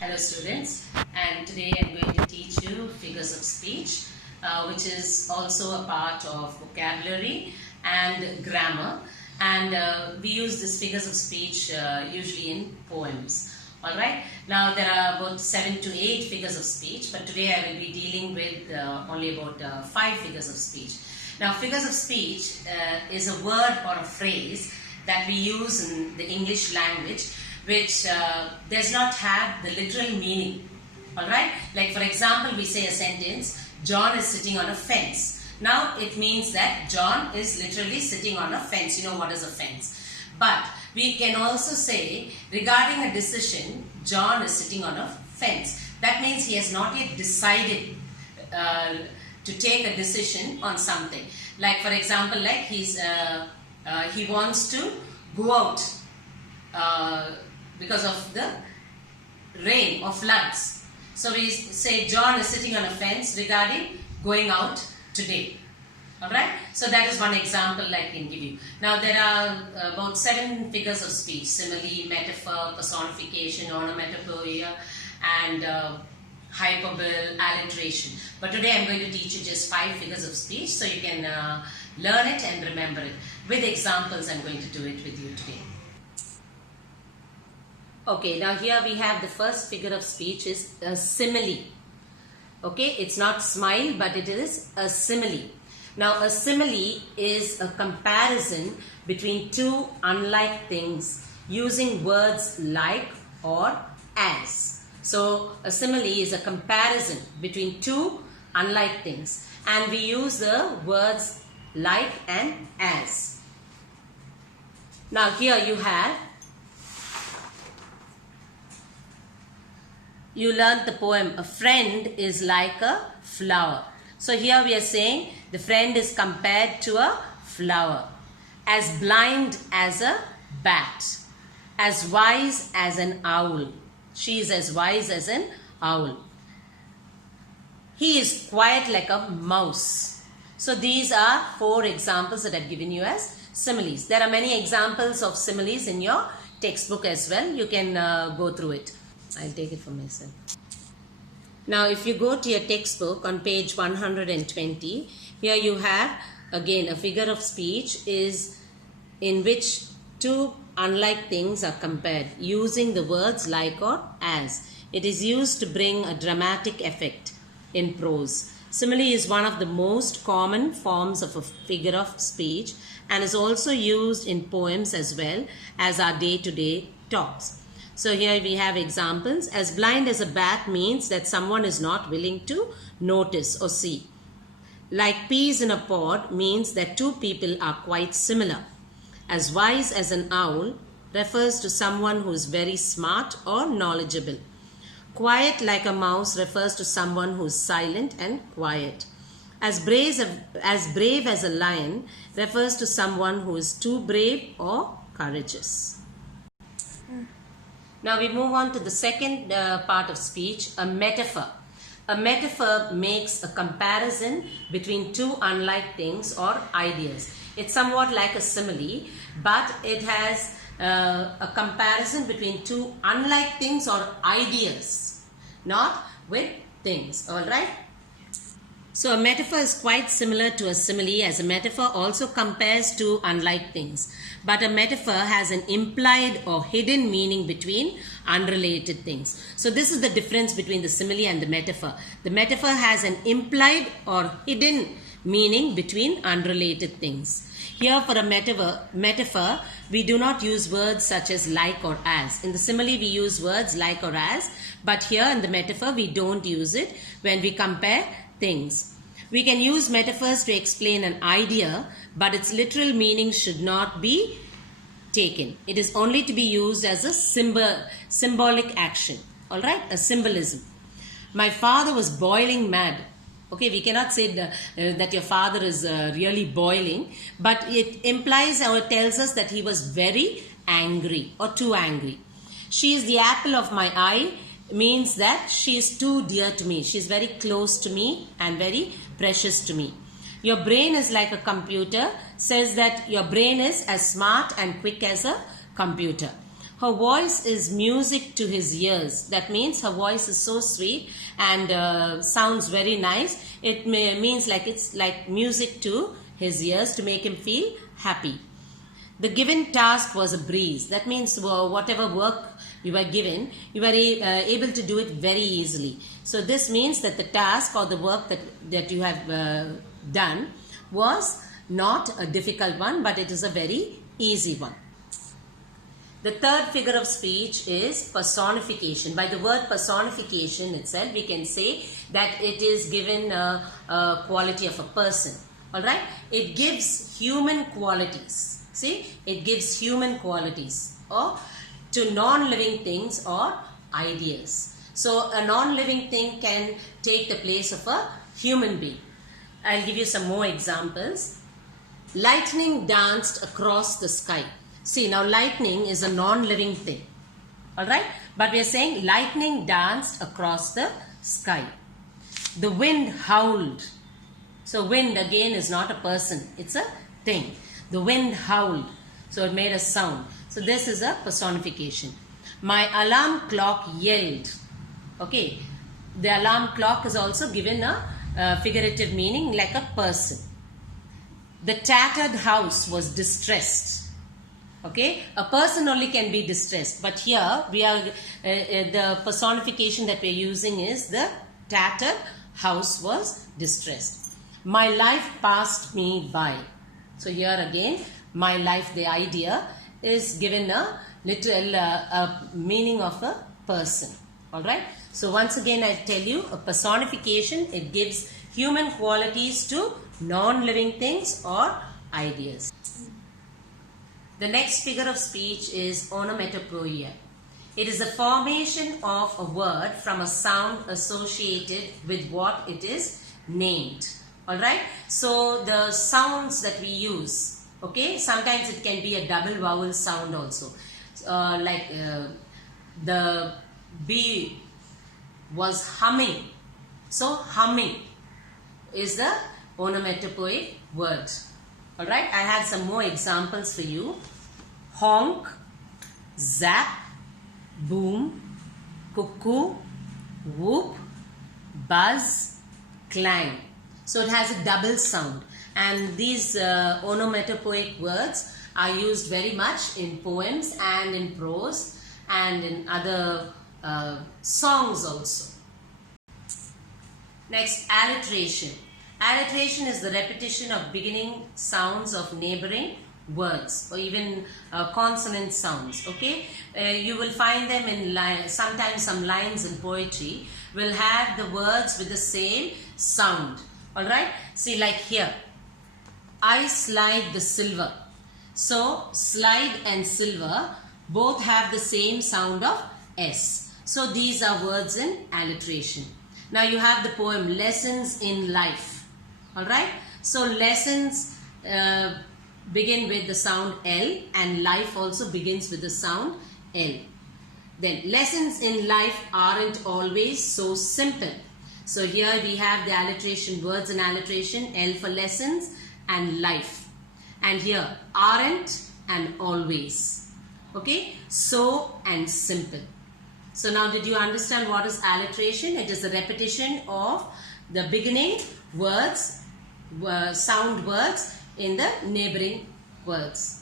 Hello students, and today I am going to teach you figures of speech, which is also a part of vocabulary and grammar, and we use these figures of speech usually in poems. Alright, now there are about 7 to 8 figures of speech, but today I will be dealing with only about 5 figures of speech. Now figures of speech is a word or a phrase that we use in the English language which does not have the literal meaning. Alright, like for example we say a sentence, John is sitting on a fence. Now it means that John is literally sitting on a fence. You know what is a fence. But we can also say regarding a decision, John is sitting on a fence. That means he has not yet decided to take a decision on something. Like for example, like he wants to go out because of the rain or floods. So we say John is sitting on a fence regarding going out today. Alright, so that is one example I can give you. Now there are about 7 figures of speech: simile, metaphor, personification, onomatopoeia, and hyperbole, alliteration. But today I am going to teach you just 5 figures of speech so you can learn it and remember it. With examples I am going to do it with you today. Okay, now here we have the first figure of speech is a simile. Okay, it's not smile but it is a simile. Now a simile is a comparison between two unlike things using words like or as. So a simile is a comparison between two unlike things, and we use the words like and as. Now here you learned the poem, a friend is like a flower. So here we are saying the friend is compared to a flower, as blind as a bat, as wise as an owl. She is as wise as an owl. He is quiet like a mouse. So these are 4 examples that I have given you as similes. There are many examples of similes in your textbook as well. You can go through it. I'll take it for myself. Now if you go to your textbook on page 120, here you have again a figure of speech is in which two unlike things are compared using the words like or as. It is used to bring a dramatic effect in prose. Simile is one of the most common forms of a figure of speech and is also used in poems as well as our day-to-day talks. So here we have examples. As blind as a bat means that someone is not willing to notice or see. Like peas in a pod means that two people are quite similar. As wise as an owl refers to someone who is very smart or knowledgeable. Quiet like a mouse refers to someone who is silent and quiet. As brave as a lion refers to someone who is too brave or courageous. Now we move on to the second part of speech, a metaphor. A metaphor makes a comparison between two unlike things or ideas. It's somewhat like a simile, but it has a comparison between two unlike things or ideas, not with things. Alright? So a metaphor is quite similar to a simile, as a metaphor also compares two unlike things. But a metaphor has an implied or hidden meaning between unrelated things. So this is the difference between the simile and the metaphor. The metaphor has an implied or hidden meaning between unrelated things. Here for a metaphor, we do not use words such as like or as. In the simile we use words like or as, but here in the metaphor we don't use it when we compare things. We can use metaphors to explain an idea, but its literal meaning should not be taken. It is only to be used as a symbolic action. Alright, a symbolism. My father was boiling mad. Okay, we cannot say that your father is really boiling, but it implies or tells us that he was very angry or too angry. She is the apple of my eye means that she is too dear to me. She is very close to me and very precious to me. Your brain is like a computer says that your brain is as smart and quick as a computer. Her voice is music to his ears. That means her voice is so sweet and sounds very nice. It means like it's like music to his ears to make him feel happy. The given task was a breeze. That means whatever work you were given, you were able to do it very easily. So this means that the task or the work that you have done was not a difficult one, but it is a very easy one. The third figure of speech is personification. By the word personification itself, we can say that it is given a quality of a person. Alright? It gives human qualities. See, it gives human qualities or to non-living things or ideas. So a non-living thing can take the place of a human being. I'll give you some more examples. Lightning danced across the sky. See, now lightning is a non-living thing. Alright? But we are saying lightning danced across the sky. The wind howled. So wind again is not a person. It's a thing. The wind howled. So it made a sound. So this is a personification. My alarm clock yelled. Okay. The alarm clock is also given a figurative meaning like a person. The tattered house was distressed. Okay. A person only can be distressed. But here we are the personification that we are using is the tattered house was distressed. My life passed me by. So here again, my life, the idea is given a literal meaning of a person. Alright. So once again I tell you, a personification, it gives human qualities to non-living things or ideas. The next figure of speech is onomatopoeia. It is the formation of a word from a sound associated with what it is named. Alright, so the sounds that we use, okay, sometimes it can be a double vowel sound also. The bee was humming. So humming is the onomatopoeic word. Alright, I have some more examples for you. Honk, zap, boom, cuckoo, whoop, buzz, clang. So it has a double sound, and these onomatopoeic words are used very much in poems and in prose and in other songs also. Next, alliteration. Alliteration is the repetition of beginning sounds of neighboring words or even consonant sounds. Okay, you will find them in sometimes some lines in poetry will have the words with the same sound. Alright, see like here, I slide the silver. So slide and silver both have the same sound of S. So these are words in alliteration. Now you have the poem Lessons in Life. Alright, so lessons begin with the sound L and life also begins with the sound L. Then lessons in life aren't always so simple. So here we have the alliteration, words in alliteration, L for lessons and life. And here aren't and always. Okay, so and simple. So now did you understand what is alliteration? It is the repetition of the beginning words, sound words in the neighboring words.